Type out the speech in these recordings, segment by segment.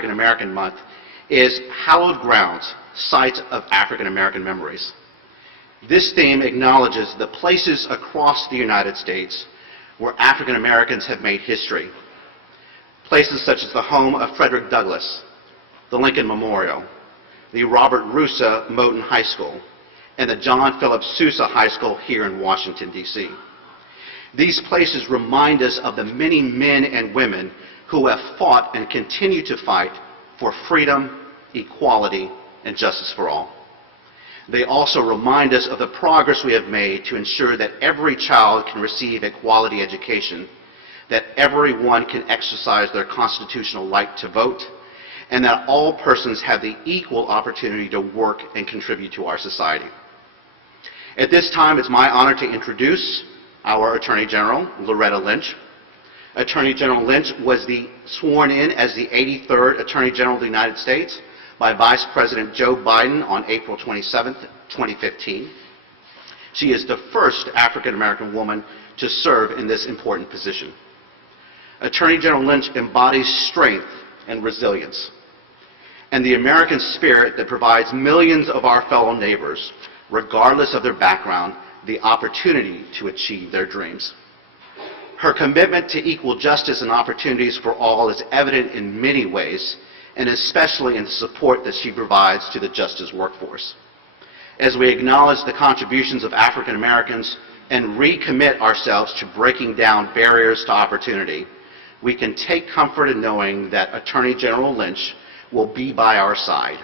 African American Month is Hallowed Grounds, Sites of African American Memories. This theme acknowledges the places across the United States where African Americans have made history. Places such as the home of Frederick Douglass, the Lincoln Memorial, the Robert Russa Moton High School, and the John Philip Sousa High School here in Washington, D.C. These places remind us of the many men and women who have fought and continue to fight for freedom, equality, and justice for all. They also remind us of the progress we have made to ensure that every child can receive a quality education, that everyone can exercise their constitutional right to vote, and that all persons have the equal opportunity to work and contribute to our society. At this time, it's my honor to introduce our Attorney General, Loretta Lynch. Attorney General Lynch was sworn in as the 83rd Attorney General of the United States by Vice President Joe Biden on April 27, 2015. She is the first African American woman to serve in this important position. Attorney General Lynch embodies strength and resilience, and the American spirit that provides millions of our fellow neighbors, regardless of their background, the opportunity to achieve their dreams. Her commitment to equal justice and opportunities for all is evident in many ways, and especially in the support that she provides to the justice workforce. As we acknowledge the contributions of African Americans and recommit ourselves to breaking down barriers to opportunity, we can take comfort in knowing that Attorney General Lynch will be by our side,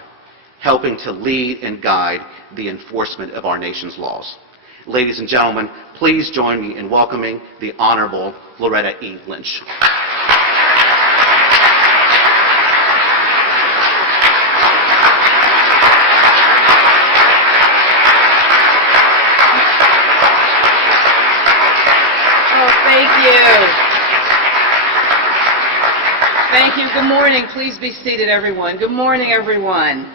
helping to lead and guide the enforcement of our nation's laws. Ladies and gentlemen, please join me in welcoming the Honorable Loretta E. Lynch. Thank you. Good morning. Please be seated, everyone. Good morning, everyone.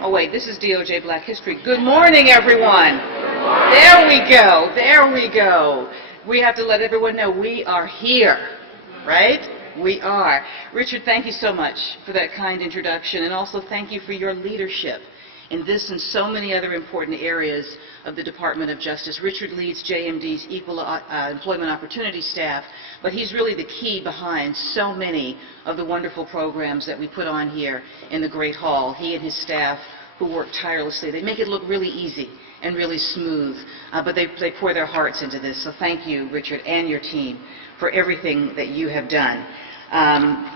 Oh, wait, this is DOJ Black History. Good morning, everyone. There we go. There we go. We have to let everyone know we are here, right? We are. Richard, thank you so much for that kind introduction, and also thank you for your leadership in this and so many other important areas of the Department of Justice. Richard leads JMD's Equal Employment Opportunity staff, but he's really the key behind so many of the wonderful programs that we put on here in the Great Hall. He and his staff who work tirelessly. They make it look really easy and really smooth, but they pour their hearts into this. So thank you, Richard, and your team for everything that you have done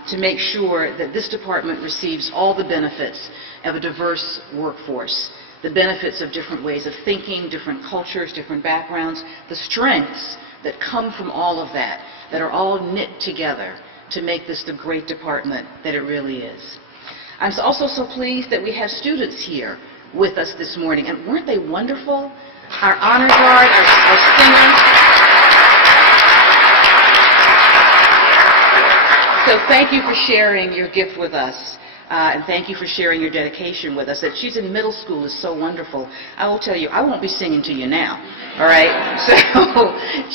to make sure that this department receives all the benefits of a diverse workforce, the benefits of different ways of thinking, different cultures, different backgrounds, the strengths that come from all of that are all knit together to make this the great department that it really is. I'm also so pleased that we have students here with us this morning, and weren't they wonderful? Our honor guard, our singers. So thank you for sharing your gift with us. And thank you for sharing your dedication with us. That she's in middle school is so wonderful. I will tell you, I won't be singing to you now, all right?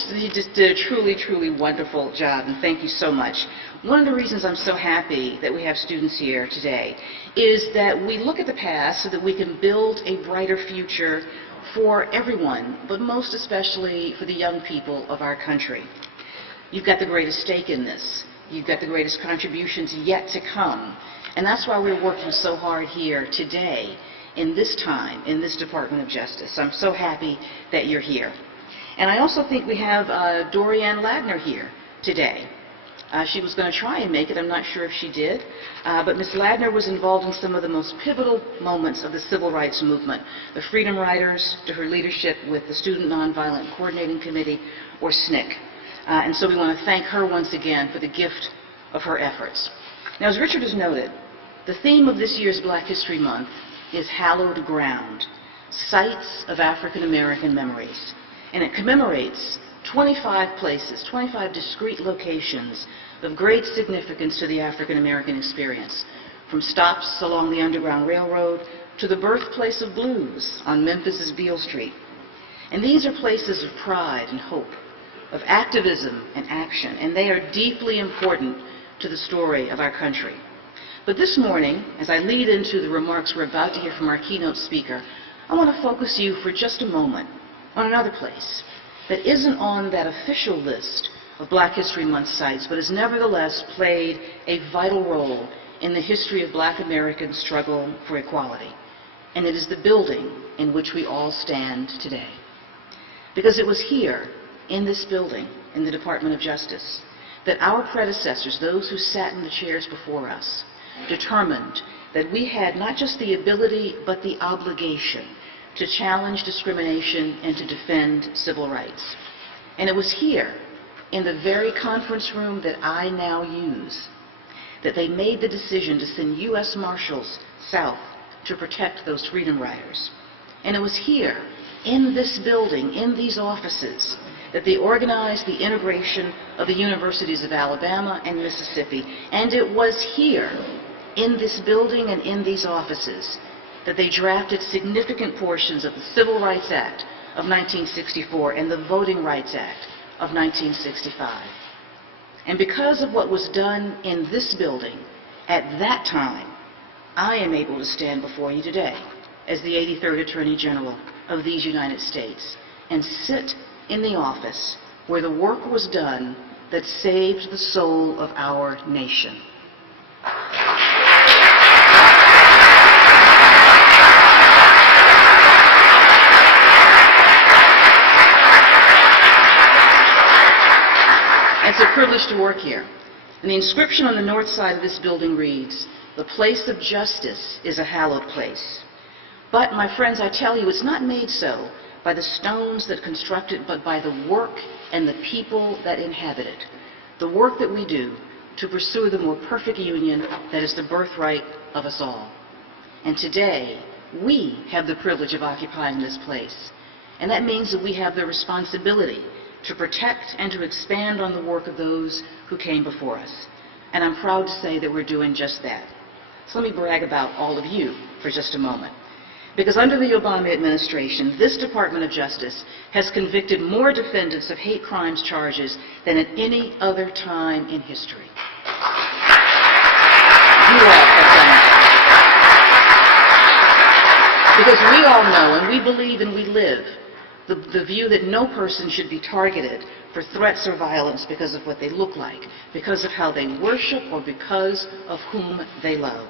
So you just did a truly, truly wonderful job, and thank you so much. One of the reasons I'm so happy that we have students here today is that we look at the past so that we can build a brighter future for everyone, but most especially for the young people of our country. You've got the greatest stake in this. You've got the greatest contributions yet to come. And that's why we're working so hard here today, in this time, in this Department of Justice. I'm so happy that you're here. And I also think we have Dorianne Ladner here today. She was going to try and make it. I'm not sure if she did. But Ms. Ladner was involved in some of the most pivotal moments of the Civil Rights Movement, the Freedom Riders, to her leadership with the Student Nonviolent Coordinating Committee, or SNCC. And so we want to thank her once again for the gift of her efforts. Now, as Richard has noted, the theme of this year's Black History Month is Hallowed Ground, Sites of African American Memories. And it commemorates 25 places, 25 discrete locations of great significance to the African American experience, from stops along the Underground Railroad to the birthplace of blues on Memphis's Beale Street. And these are places of pride and hope, of activism and action, and they are deeply important to the story of our country. But this morning, as I lead into the remarks we're about to hear from our keynote speaker, I want to focus you for just a moment on another place that isn't on that official list of Black History Month sites, but has nevertheless played a vital role in the history of Black American struggle for equality. And it is the building in which we all stand today. Because it was here, in this building, in the Department of Justice, that our predecessors, those who sat in the chairs before us, determined that we had not just the ability, but the obligation to challenge discrimination and to defend civil rights. And it was here, in the very conference room that I now use, that they made the decision to send U.S. Marshals south to protect those freedom riders. And it was here, in this building, in these offices, that they organized the integration of the universities of Alabama and Mississippi. And it was here, in this building and in these offices, that they drafted significant portions of the Civil Rights Act of 1964 and the Voting Rights Act of 1965. And because of what was done in this building at that time, I am able to stand before you today as the 83rd Attorney General of these United States and sit in the office where the work was done that saved the soul of our nation. It's a privilege to work here. And the inscription on the north side of this building reads, "The place of justice is a hallowed place." But, my friends, I tell you, it's not made so by the stones that construct it, but by the work and the people that inhabit it. The work that we do to pursue the more perfect union that is the birthright of us all. And today, we have the privilege of occupying this place. And that means that we have the responsibility to protect and to expand on the work of those who came before us. And I'm proud to say that we're doing just that. So let me brag about all of you for just a moment. Because under the Obama administration, this Department of Justice has convicted more defendants of hate crimes charges than at any other time in history. You all have done that. Because we all know, and we believe and we live, the view that no person should be targeted for threats or violence because of what they look like, because of how they worship, or because of whom they love.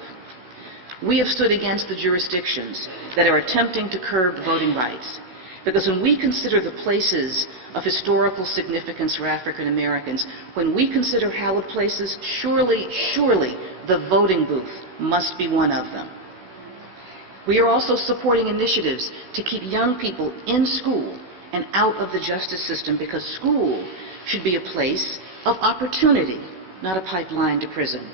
We have stood against the jurisdictions that are attempting to curb voting rights, because when we consider the places of historical significance for African Americans, when we consider hallowed places, surely the voting booth must be one of them. We are also supporting initiatives to keep young people in school and out of the justice system, because school should be a place of opportunity, not a pipeline to prison.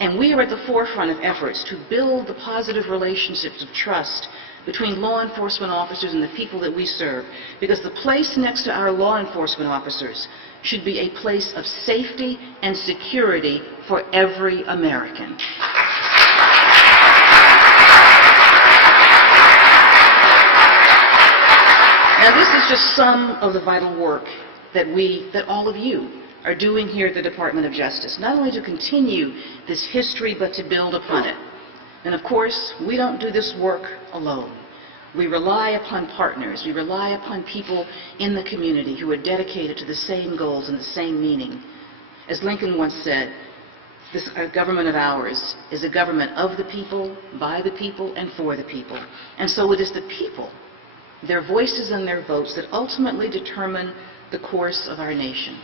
And we are at the forefront of efforts to build the positive relationships of trust between law enforcement officers and the people that we serve, because the place next to our law enforcement officers should be a place of safety and security for every American. Now, this is just some of the vital work that all of you are doing here at the Department of Justice, not only to continue this history, but to build upon it. And of course, we don't do this work alone. We rely upon partners. We rely upon people in the community who are dedicated to the same goals and the same meaning. As Lincoln once said, this government of ours is a government of the people, by the people, and for the people. And so it is the people, their voices and their votes, that ultimately determine the course of our nation.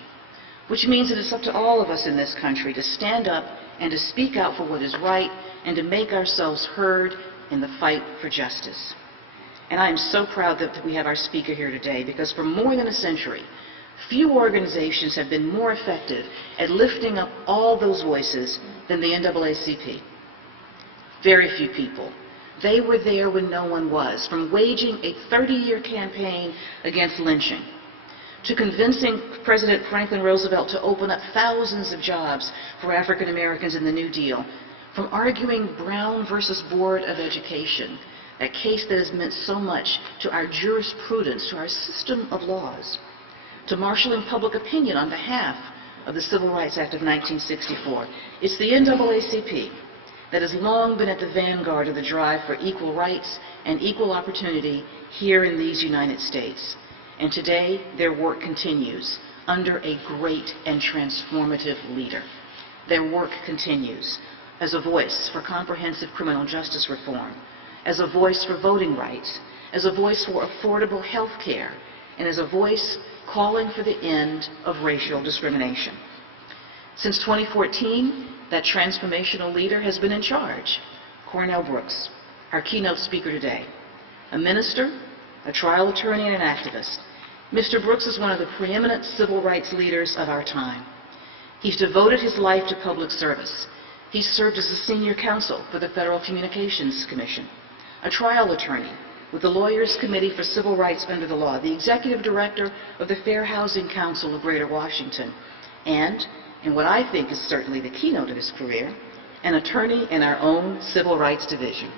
Which means that it's up to all of us in this country to stand up and to speak out for what is right and to make ourselves heard in the fight for justice. And I am so proud that we have our speaker here today, because for more than a century, few organizations have been more effective at lifting up all those voices than the NAACP. Very few people. They were there when no one was, from waging a 30-year campaign against lynching, to convincing President Franklin Roosevelt to open up thousands of jobs for African Americans in the New Deal, from arguing Brown versus Board of Education, a case that has meant so much to our jurisprudence, to our system of laws, to marshaling public opinion on behalf of the Civil Rights Act of 1964. It's the NAACP that has long been at the vanguard of the drive for equal rights and equal opportunity here in these United States. And today, their work continues under a great and transformative leader. Their work continues as a voice for comprehensive criminal justice reform, as a voice for voting rights, as a voice for affordable health care, and as a voice calling for the end of racial discrimination. Since 2014, that transformational leader has been in charge, Cornell Brooks, our keynote speaker today. A minister, a trial attorney, and an activist, Mr. Brooks is one of the preeminent civil rights leaders of our time. He's devoted his life to public service. He's served as a senior counsel for the Federal Communications Commission, a trial attorney with the Lawyers Committee for Civil Rights Under the Law, the executive director of the Fair Housing Council of Greater Washington, and, in what I think is certainly the keynote of his career, an attorney in our own Civil Rights Division.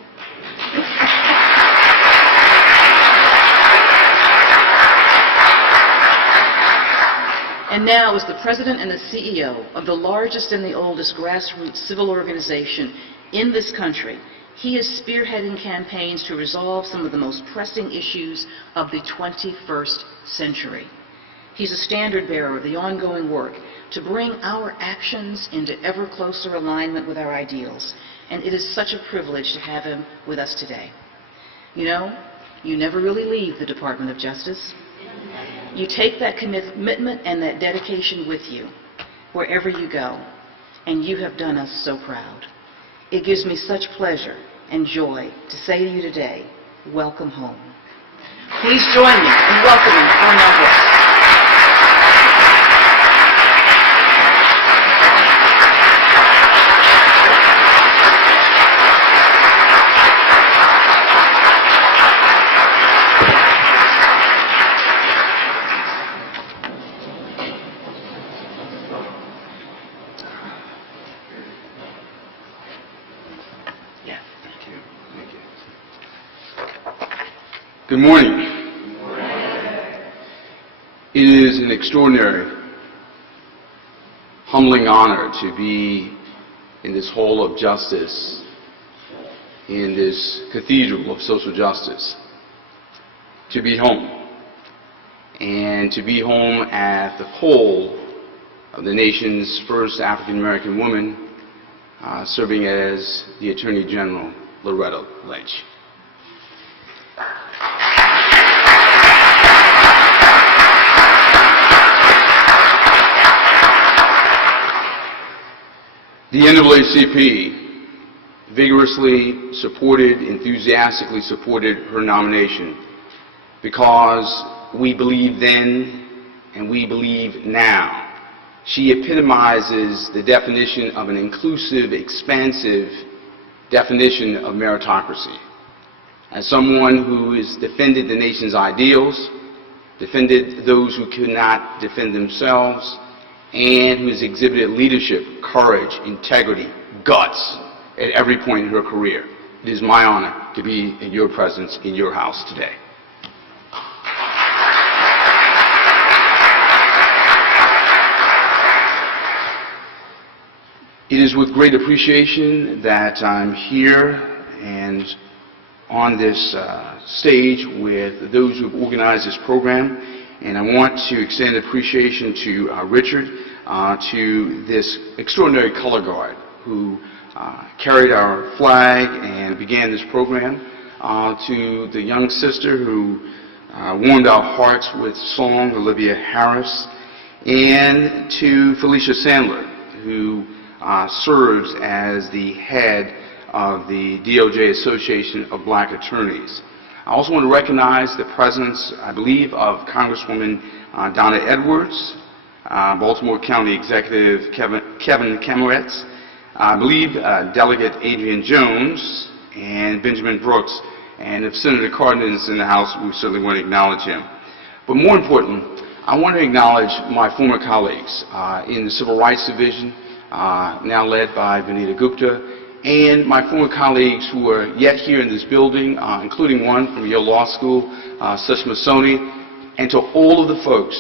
And now, as the president and the CEO of the largest and the oldest grassroots civil organization in this country, he is spearheading campaigns to resolve some of the most pressing issues of the 21st century. He's a standard bearer of the ongoing work to bring our actions into ever closer alignment with our ideals, and it is such a privilege to have him with us today. You know, you never really leave the Department of Justice. You take that commitment and that dedication with you wherever you go, and you have done us so proud. It gives me such pleasure and joy to say to you today, welcome home. Please join me in welcoming Cornell Brooks. Good morning. It is an extraordinary, humbling honor to be in this hall of justice, in this cathedral of social justice, to be home, and to be home at the pole of the nation's first African American woman, serving as the Attorney General, Loretta Lynch. The NAACP vigorously supported, enthusiastically supported her nomination because we believe then and we believe now she epitomizes the definition of an inclusive, expansive definition of meritocracy. As someone who has defended the nation's ideals, defended those who could not defend themselves, and who has exhibited leadership, courage, integrity, guts at every point in her career. It is my honor to be in your presence in your house today. It is with great appreciation that I'm here and on this stage with those who have organized this program. And I want to extend appreciation to Richard, to this extraordinary color guard who carried our flag and began this program, to the young sister who warmed our hearts with song, Olivia Harris, and to Felicia Sandler, who serves as the head of the DOJ Association of Black Attorneys. I also want to recognize the presence, I believe, of Congresswoman Donna Edwards, Baltimore County Executive Kevin Kameretz, I believe Delegate Adrian Jones, and Benjamin Brooks. And if Senator Cardin is in the House, we certainly want to acknowledge him. But more important, I want to acknowledge my former colleagues in the Civil Rights Division, now led by Vanita Gupta, and my former colleagues who are yet here in this building, including one from Yale Law School, Sushma Soni, and to all of the folks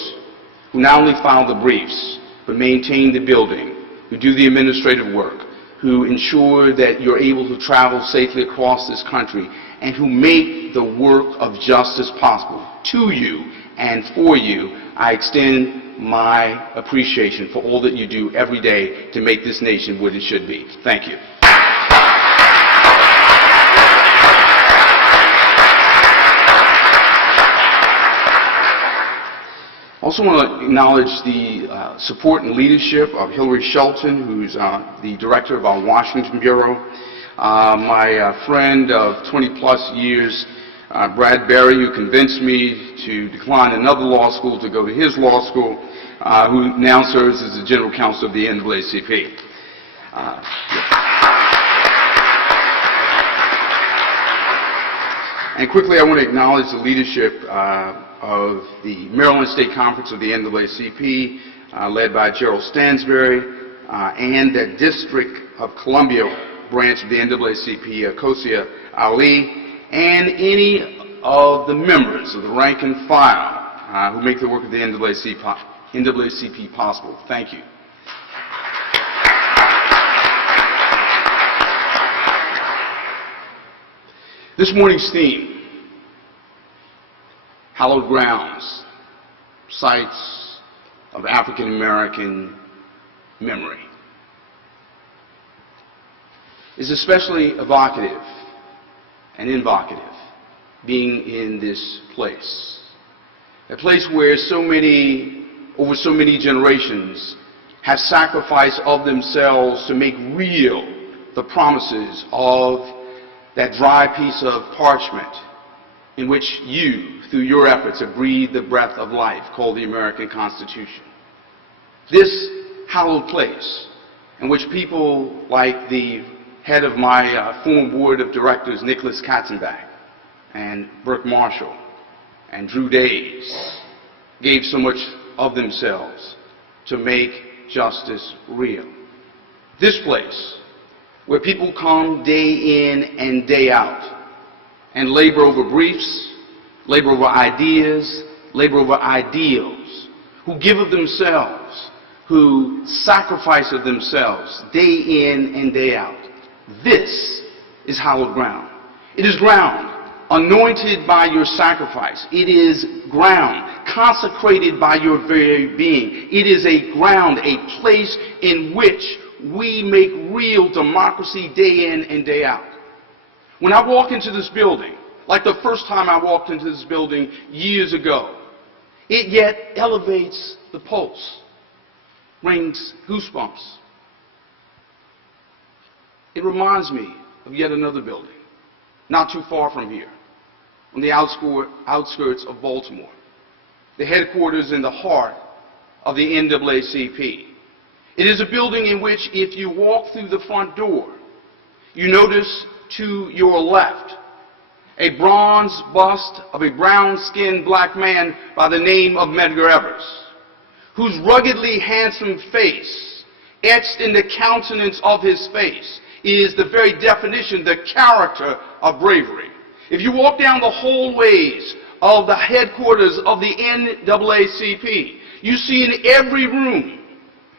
who not only filed the briefs, but maintain the building, who do the administrative work, who ensure that you're able to travel safely across this country, and who make the work of justice possible. To you and for you, I extend my appreciation for all that you do every day to make this nation what it should be. Thank you. I also want to acknowledge the support and leadership of Hillary Shelton, who's the director of our Washington Bureau, my friend of 20-plus years, Brad Berry, who convinced me to decline another law school to go to his law school, who now serves as the general counsel of the NAACP. And quickly, I want to acknowledge the leadership of the Maryland State Conference of the NAACP, led by Gerald Stansberry, and the District of Columbia branch of the NAACP, Kosia Ali, and any of the members of the rank and file who make the work of the NAACP possible. Thank you. This morning's theme, hallowed grounds, sites of African American memory, is especially evocative and invocative being in this place. A place where over so many generations have sacrificed of themselves to make real the promises of that dry piece of parchment in which you, through your efforts, have breathed the breath of life called the American Constitution. This hallowed place in which people like the head of my former board of directors, Nicholas Katzenbach, and Burke Marshall, and Drew Days, gave so much of themselves to make justice real. This place, where people come day in and day out and labor over briefs, labor over ideas, labor over ideals, who give of themselves, who sacrifice of themselves day in and day out. This is hallowed ground. It is ground anointed by your sacrifice. It is ground consecrated by your very being. It is a ground, a place in which we make real democracy day in and day out. When I walk into this building, like the first time I walked into this building years ago, it yet elevates the pulse, brings goosebumps. It reminds me of yet another building, not too far from here, on the outskirts of Baltimore, the headquarters in the heart of the NAACP. It is a building in which, if you walk through the front door, you notice to your left a bronze bust of a brown-skinned black man by the name of Medgar Evers, whose ruggedly handsome face, etched in the countenance of his face, is the very definition, the character of bravery. If you walk down the hallways of the headquarters of the NAACP, you see in every room,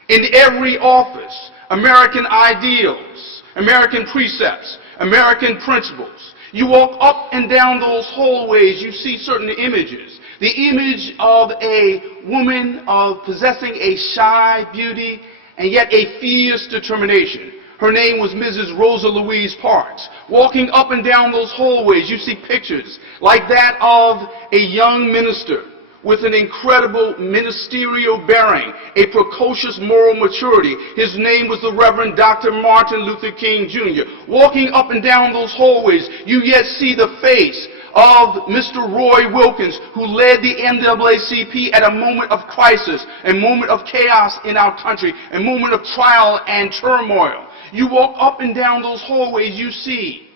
in every office, American ideals, American precepts, American principles. You walk up and down those hallways, you see certain images. The image of a woman possessing a shy beauty and yet a fierce determination. Her name was Mrs. Rosa Louise Parks. Walking up and down those hallways, you see pictures like that of a young minister with an incredible ministerial bearing, a precocious moral maturity. His name was the Reverend Dr. Martin Luther King Jr. Walking up and down those hallways, you yet see the face of Mr. Roy Wilkins, who led the NAACP at a moment of crisis, a moment of chaos in our country, a moment of trial and turmoil. You walk up and down those hallways, you see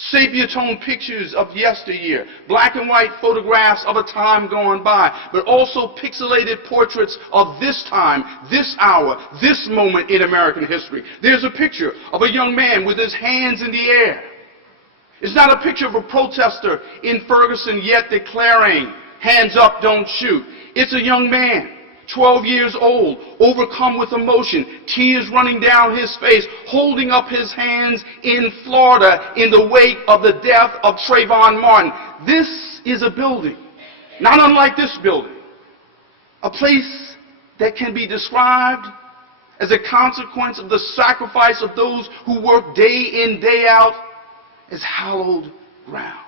sepia-tone pictures of yesteryear, black and white photographs of a time gone by, but also pixelated portraits of this time, this hour, this moment in American history. There's a picture of a young man with his hands in the air. It's not a picture of a protester in Ferguson yet declaring, hands up, don't shoot. It's a young man 12 years old, overcome with emotion, tears running down his face, holding up his hands in Florida in the wake of the death of Trayvon Martin. This is a building, not unlike this building, a place that can be described as a consequence of the sacrifice of those who work day in, day out, as hallowed ground.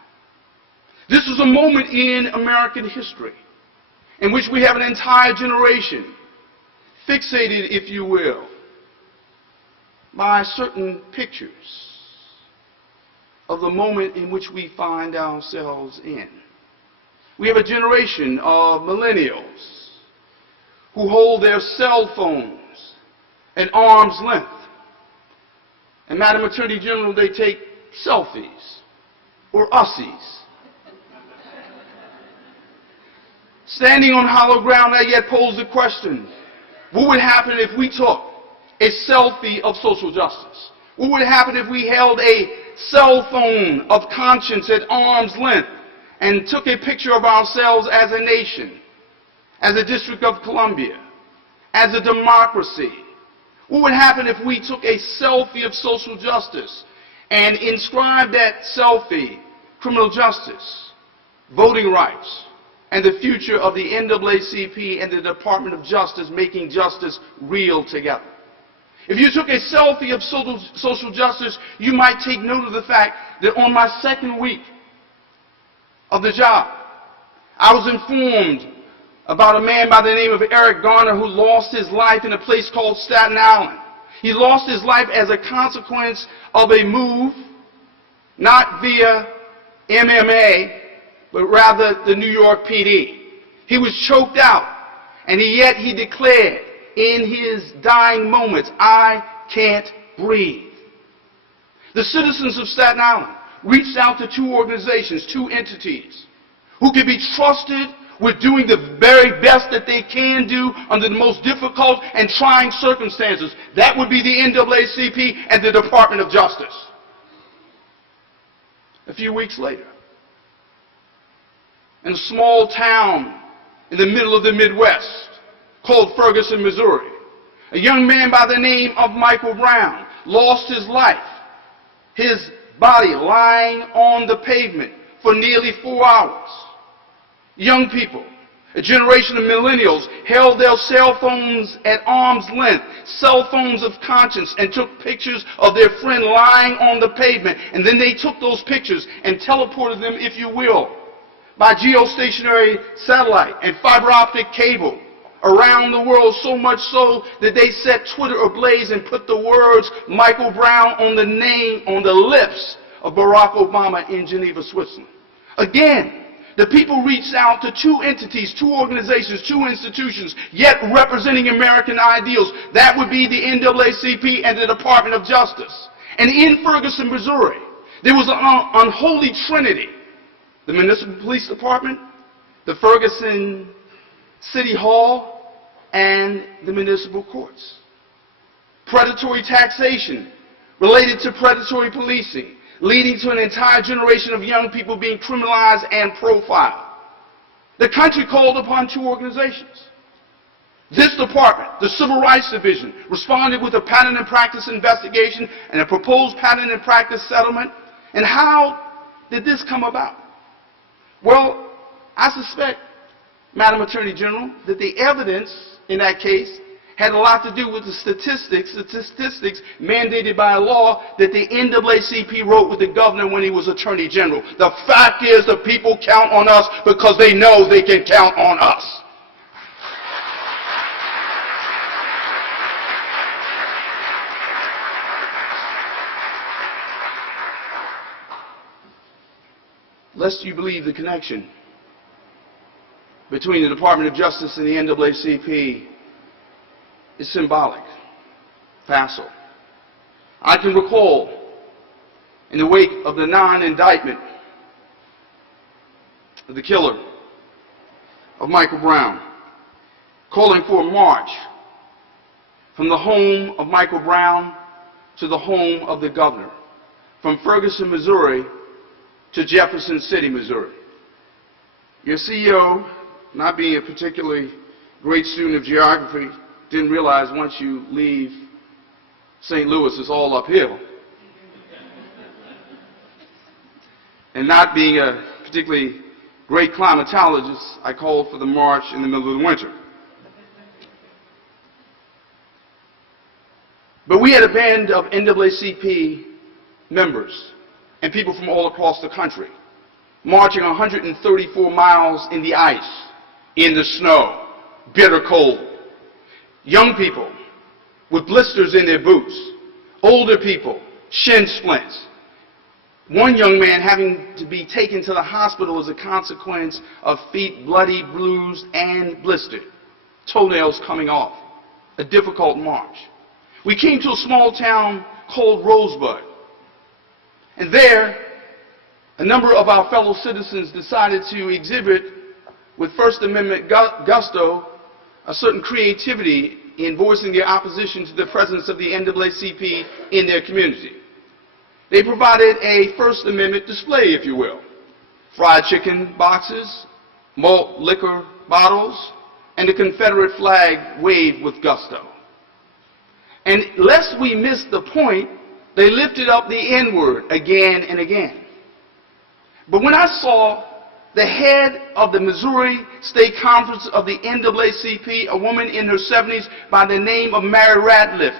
This is a moment in American history in which we have an entire generation fixated, if you will, by certain pictures of the moment in which we find ourselves in. We have a generation of millennials who hold their cell phones at arm's length. And Madam Attorney General, they take selfies or ussies. Standing on hollow ground, I yet pose the question, what would happen if we took a selfie of social justice? What would happen if we held a cell phone of conscience at arm's length and took a picture of ourselves as a nation, as a District of Columbia, as a democracy? What would happen if we took a selfie of social justice and inscribed that selfie, criminal justice, voting rights, and the future of the NAACP and the Department of Justice making justice real together? If you took a selfie of social justice, you might take note of the fact that on my second week of the job, I was informed about a man by the name of Eric Garner who lost his life in a place called Staten Island. He lost his life as a consequence of a move, not via MMA, but rather the New York PD. He was choked out, and yet he declared in his dying moments, "I can't breathe." The citizens of Staten Island reached out to two organizations, two entities, who could be trusted with doing the very best that they can do under the most difficult and trying circumstances. That would be the NAACP and the Department of Justice. A few weeks later, in a small town in the middle of the Midwest called Ferguson, Missouri, a young man by the name of Michael Brown lost his life, his body lying on the pavement for nearly 4 hours. Young people, a generation of millennials, held their cell phones at arm's length, cell phones of conscience, and took pictures of their friend lying on the pavement. And then they took those pictures and teleported them, if you will, by geostationary satellite and fiber optic cable around the world, so much so that they set Twitter ablaze and put the words Michael Brown on the lips of Barack Obama in Geneva, Switzerland. Again, the people reached out to two entities, two organizations, two institutions, yet representing American ideals. That would be the NAACP and the Department of Justice. And in Ferguson, Missouri, there was an unholy trinity: the Municipal Police Department, the Ferguson City Hall, and the municipal courts. Predatory taxation related to predatory policing, leading to an entire generation of young people being criminalized and profiled. The country called upon two organizations. This department, the Civil Rights Division, responded with a pattern and practice investigation and a proposed pattern and practice settlement. And how did this come about? Well, I suspect, Madam Attorney General, that the evidence in that case had a lot to do with the statistics mandated by a law that the NAACP wrote with the governor when he was Attorney General. The fact is, the people count on us because they know they can count on us. Lest you believe the connection between the Department of Justice and the NAACP is symbolic, facile. I can recall, in the wake of the non-indictment of the killer of Michael Brown, calling for a march from the home of Michael Brown to the home of the governor, from Ferguson, Missouri to Jefferson City, Missouri. Your CEO, not being a particularly great student of geography, didn't realize once you leave St. Louis, it's all uphill. And not being a particularly great climatologist, I called for the march in the middle of the winter. But we had a band of NAACP members and people from all across the country marching 134 miles in the ice, in the snow, bitter cold. Young people with blisters in their boots, older people, shin splints. One young man having to be taken to the hospital as a consequence of feet bloody, bruised, and blistered, toenails coming off. A difficult march. We came to a small town called Rosebud, and there a number of our fellow citizens decided to exhibit with First Amendment gusto a certain creativity in voicing their opposition to the presence of the NAACP in their community. They provided a First Amendment display, if you will. Fried chicken boxes, malt liquor bottles, and the Confederate flag waved with gusto. And lest we miss the point, they lifted up the N-word again and again. But when I saw the head of the Missouri State Conference of the NAACP, a woman in her 70s by the name of Mary Ratliff,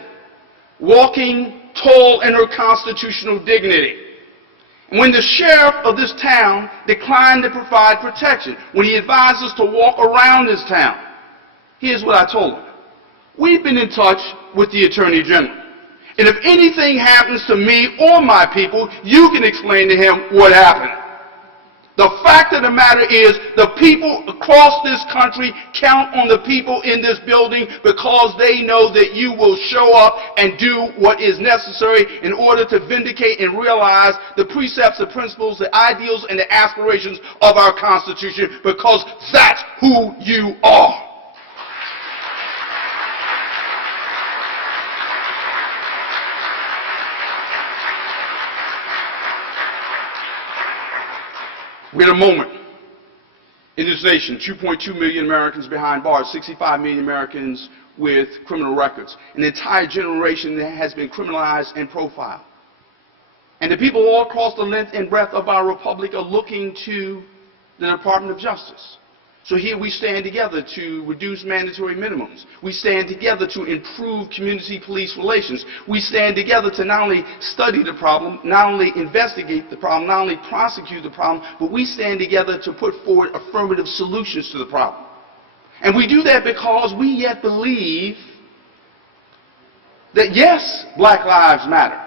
walking tall in her constitutional dignity. And when the sheriff of this town declined to provide protection, when he advised us to walk around this town, here's what I told him. We've been in touch with the Attorney General. And if anything happens to me or my people, you can explain to him what happened. The fact of the matter is, the people across this country count on the people in this building because they know that you will show up and do what is necessary in order to vindicate and realize the precepts, the principles, the ideals, and the aspirations of our Constitution, because that's who you are. We're at a moment in this nation, 2.2 million Americans behind bars, 65 million Americans with criminal records. An entire generation that has been criminalized and profiled. And the people all across the length and breadth of our republic are looking to the Department of Justice. So here we stand together to reduce mandatory minimums. We stand together to improve community-police relations. We stand together to not only study the problem, not only investigate the problem, not only prosecute the problem, but we stand together to put forward affirmative solutions to the problem. And we do that because we yet believe that, yes, Black Lives Matter.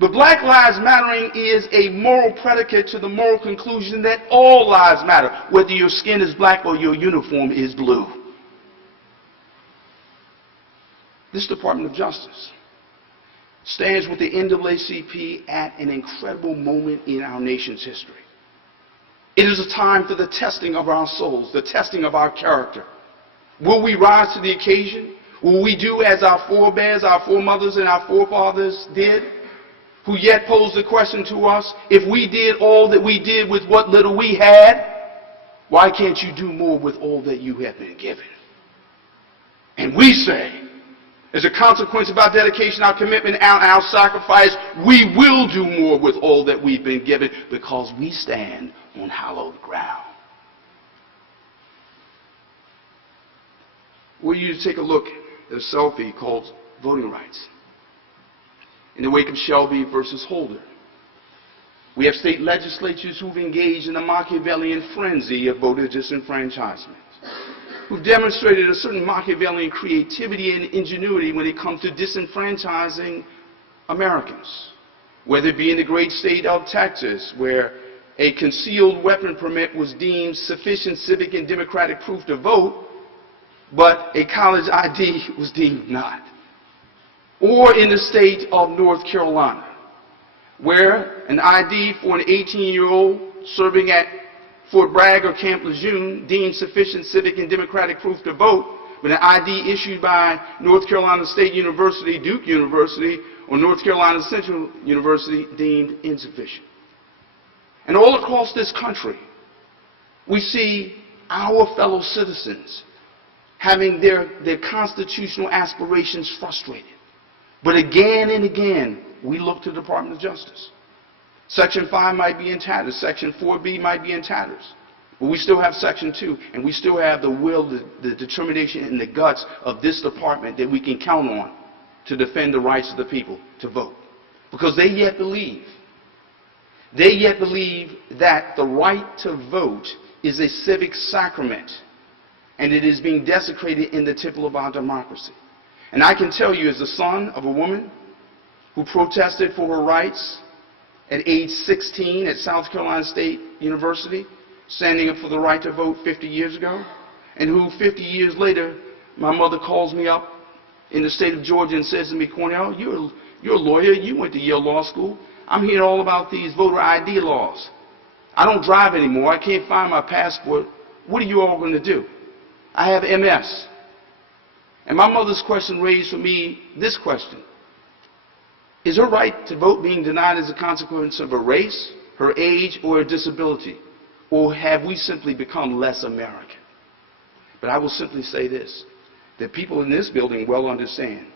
But Black Lives Mattering is a moral predicate to the moral conclusion that all lives matter, whether your skin is black or your uniform is blue. This Department of Justice stands with the NAACP at an incredible moment in our nation's history. It is a time for the testing of our souls, the testing of our character. Will we rise to the occasion? Will we do as our forebears, our foremothers, and our forefathers did? Who yet posed the question to us, if we did all that we did with what little we had, why can't you do more with all that you have been given? And we say, as a consequence of our dedication, our commitment, and our sacrifice, we will do more with all that we've been given because we stand on hallowed ground. Will you take a look at a selfie called Voting Rights? In the wake of Shelby versus Holder, we have state legislatures who've engaged in a Machiavellian frenzy of voter disenfranchisement, who've demonstrated a certain Machiavellian creativity and ingenuity when it comes to disenfranchising Americans, whether it be in the great state of Texas, where a concealed weapon permit was deemed sufficient civic and democratic proof to vote, but a college ID was deemed not. Or in the state of North Carolina, where an ID for an 18-year-old serving at Fort Bragg or Camp Lejeune deemed sufficient civic and democratic proof to vote, but an ID issued by North Carolina State University, Duke University, or North Carolina Central University deemed insufficient. And all across this country, we see our fellow citizens having their constitutional aspirations frustrated. But again and again, we look to the Department of Justice. Section 5 might be in tatters. Section 4B might be in tatters. But we still have Section 2, and we still have the will, the determination, and the guts of this department that we can count on to defend the rights of the people to vote. Because they yet believe that the right to vote is a civic sacrament, and it is being desecrated in the temple of our democracy. And I can tell you, as the son of a woman who protested for her rights at age 16 at South Carolina State University, standing up for the right to vote 50 years ago, and who 50 years later, my mother calls me up in the state of Georgia and says to me, "Cornell, you're a lawyer, you went to Yale Law School. I'm hearing all about these voter ID laws. I don't drive anymore. I can't find my passport. What are you all going to do? I have MS." And my mother's question raised for me this question: is her right to vote being denied as a consequence of her race, her age, or her disability? Or have we simply become less American? But I will simply say this, that people in this building well understand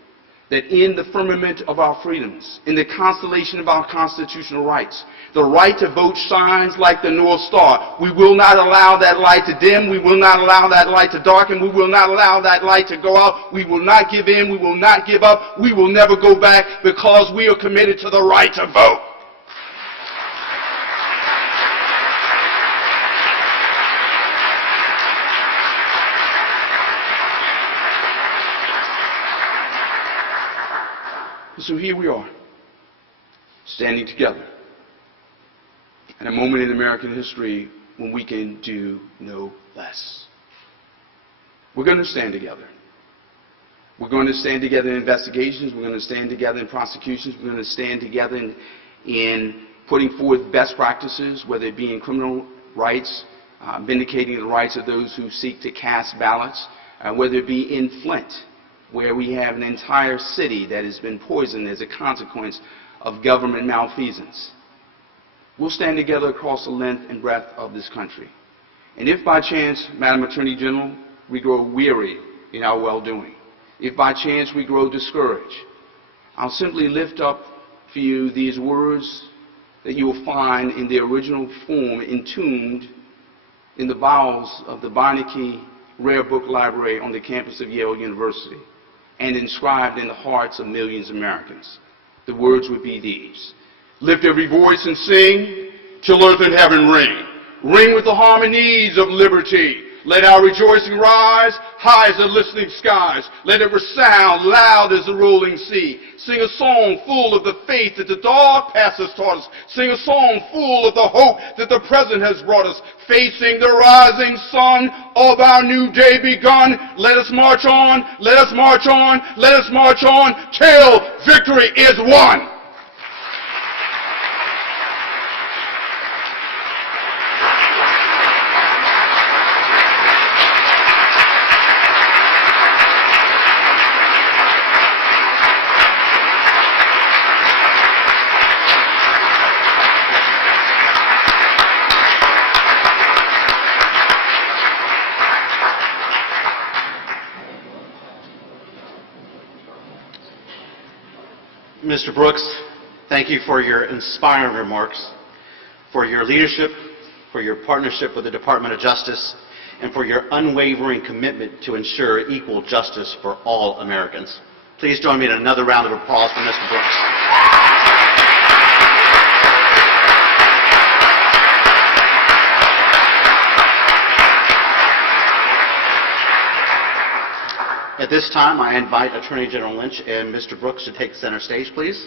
that in the firmament of our freedoms, in the constellation of our constitutional rights, the right to vote shines like the North Star. We will not allow that light to dim. We will not allow that light to darken. We will not allow that light to go out. We will not give in. We will not give up. We will never go back, because we are committed to the right to vote. So here we are, standing together at a moment in American history when we can do no less. We're going to stand together. We're going to stand together in investigations. We're going to stand together in prosecutions. We're going to stand together in putting forth best practices, whether it be in criminal rights, vindicating the rights of those who seek to cast ballots, whether it be in Flint, where we have an entire city that has been poisoned as a consequence of government malfeasance. We'll stand together across the length and breadth of this country. And if by chance, Madam Attorney General, we grow weary in our well-doing, if by chance we grow discouraged, I'll simply lift up for you these words that you will find in their original form entombed in the bowels of the Beinecke Rare Book Library on the campus of Yale University, and inscribed in the hearts of millions of Americans. The words would be these: lift every voice and sing till earth and heaven ring. Ring with the harmonies of liberty. Let our rejoicing rise high as the listening skies. Let it resound loud as the rolling sea. Sing a song full of the faith that the dark past has taught us. Sing a song full of the hope that the present has brought us. Facing the rising sun of our new day begun. Let us march on, let us march on, let us march on till victory is won. Mr. Brooks, thank you for your inspiring remarks, for your leadership, for your partnership with the Department of Justice, and for your unwavering commitment to ensure equal justice for all Americans. Please join me in another round of applause for Mr. Brooks. At this time, I invite Attorney General Lynch and Mr. Brooks to take center stage, please.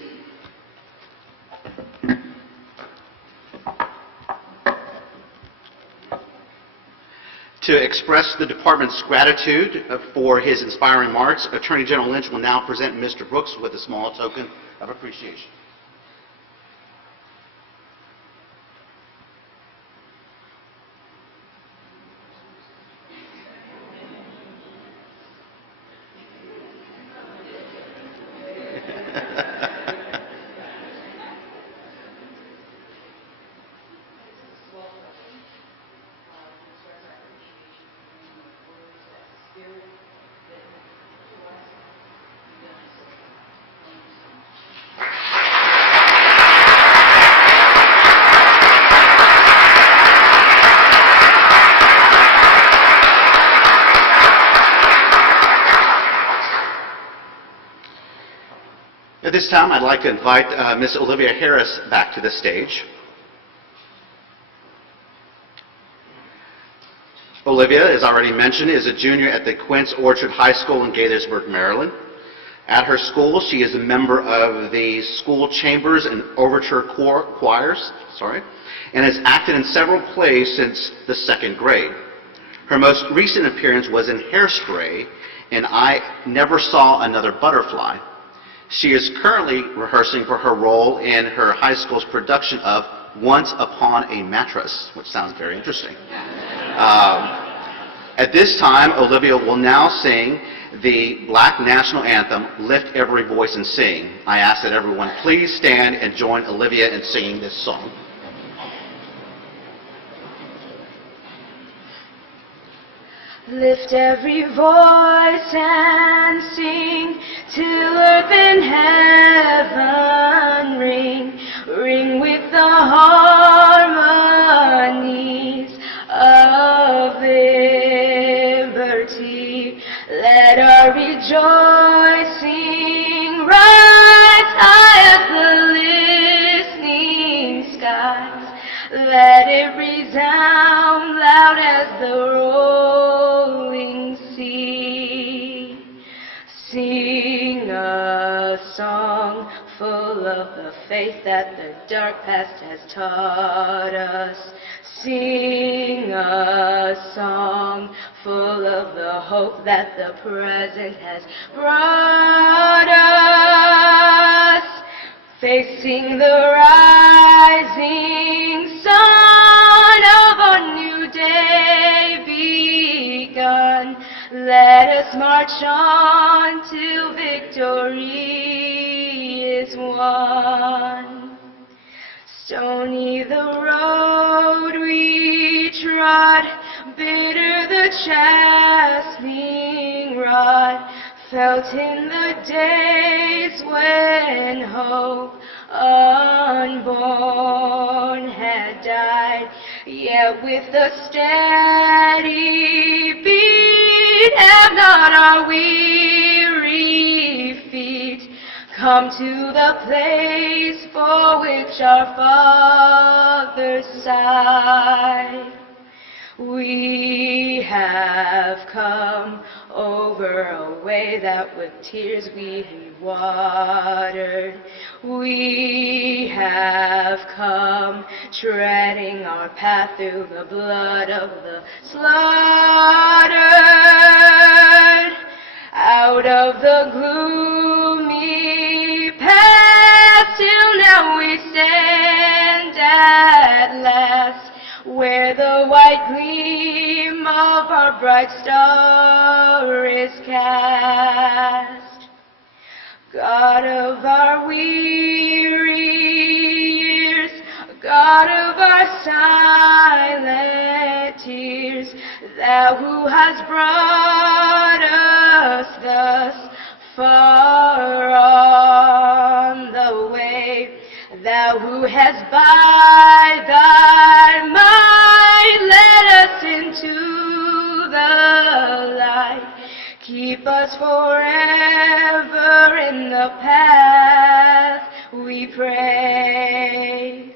To express the Department's gratitude for his inspiring remarks, Attorney General Lynch will now present Mr. Brooks with a small token of appreciation. this time, I'd like to invite Ms. Olivia Harris back to the stage. Olivia, as already mentioned, is a junior at the Quince Orchard High School in Gaithersburg, Maryland. At her school, she is a member of the school chambers and overture choirs, and has acted in several plays since the 2nd grade. Her most recent appearance was in Hairspray, and I Never Saw Another Butterfly. She is currently rehearsing for her role in her high school's production of Once Upon a Mattress, which sounds very interesting. At this time, Olivia will now sing the Black National Anthem, Lift Every Voice and Sing. I ask that everyone please stand and join Olivia in singing this song. Lift every voice and sing till earth and heaven ring, ring with the harmonies of liberty. Let our rejoicing rise high as the listening skies. Let it resound loud as the rolling sea. Sing a song full of the faith that the dark past has taught us. Sing a song full of the hope that the present has brought us. Facing the rising sun of a new day begun, let us march on till victory is won. Stony the road we trod, bitter the chastening rod, felt in the days when hope unborn had died. Yet with a steady beat have not our weary feet come to the place for which our fathers sighed. We have come over a way that with tears we watered. We have come treading our path through the blood of the slaughtered. Out of the gloomy past till now we stand at last, where the white gleam of our bright star is cast. God of our weary years, God of our silent tears, Thou who hast brought us thus far on the way, Thou who hast by Thy might led us into the light, keep us forever in the path we pray.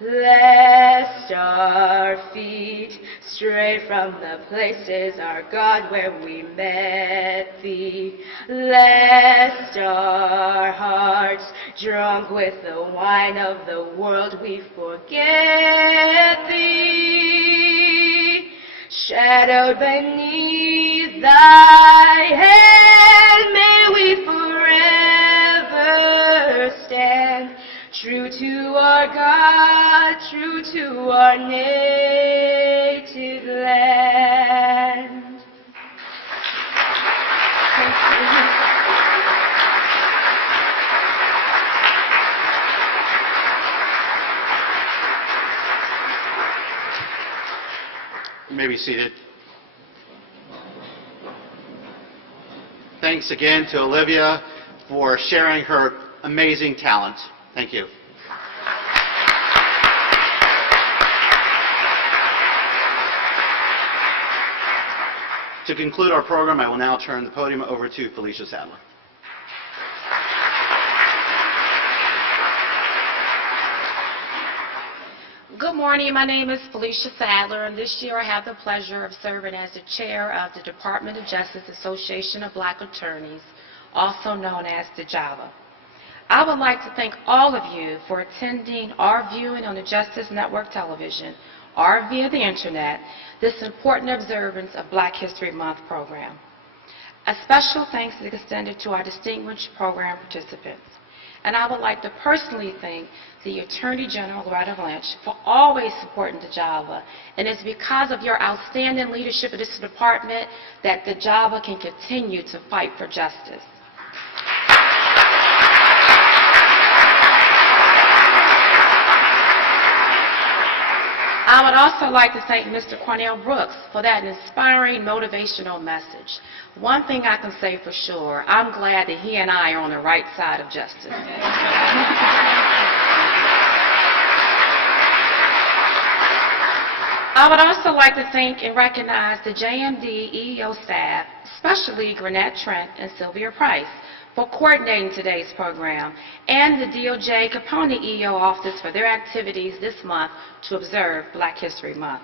Lest our feet stray from the places, our God, where we met Thee. Lest our hearts, drunk with the wine of the world, we forget Thee. Shadowed beneath Thy hand, may we forever stand, true to our God, true to our native land. Thank you. You may be seated. Thanks again to Olivia for sharing her amazing talent. Thank you. To conclude our program, I will now turn the podium over to Felicia Sadler. Good morning. My name is Felicia Sadler, and this year I have the pleasure of serving as the chair of the Department of Justice Association of Black Attorneys, also known as the JAVA. I would like to thank all of you for attending or viewing on the Justice Network television or via the internet this important observance of Black History Month program. A special thanks is extended to our distinguished program participants. And I would like to personally thank the Attorney General, Loretta Lynch, for always supporting the JAVA. And it's because of your outstanding leadership of this department that the JAVA can continue to fight for justice. I would also like to thank Mr. Cornell Brooks for that inspiring, motivational message. One thing I can say for sure, I'm glad that he and I are on the right side of justice. I would also like to thank and recognize the JMD EEO staff, especially Granette Trent and Sylvia Price, for coordinating today's program, and the DOJ Capone EEO office for their activities this month to observe Black History Month.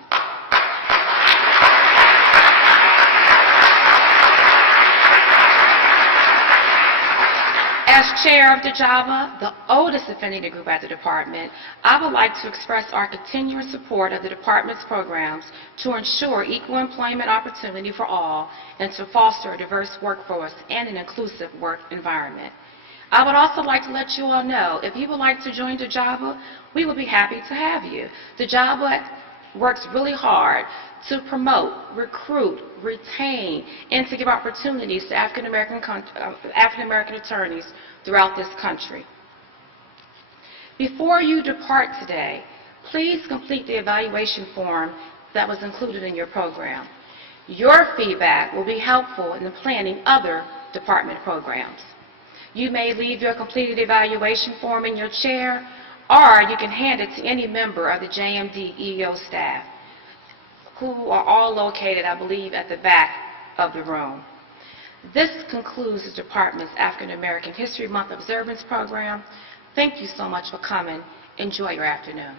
As chair of the JAVA, the oldest affinity group at the department, I would like to express our continuing support of the department's programs to ensure equal employment opportunity for all and to foster a diverse workforce and an inclusive work environment. I would also like to let you all know, if you would like to join the JAVA, we would be happy to have you. The JAVA works really hard to promote, recruit, retain, and to give opportunities to African American attorneys throughout this country. Before you depart today, please complete the evaluation form that was included in your program. Your feedback will be helpful in the planning other department programs. You may leave your completed evaluation form in your chair, or you can hand it to any member of the JMD EEO staff, who are all located, I believe, at the back of the room. This concludes the department's African American History Month Observance program. Thank you so much for coming. Enjoy your afternoon.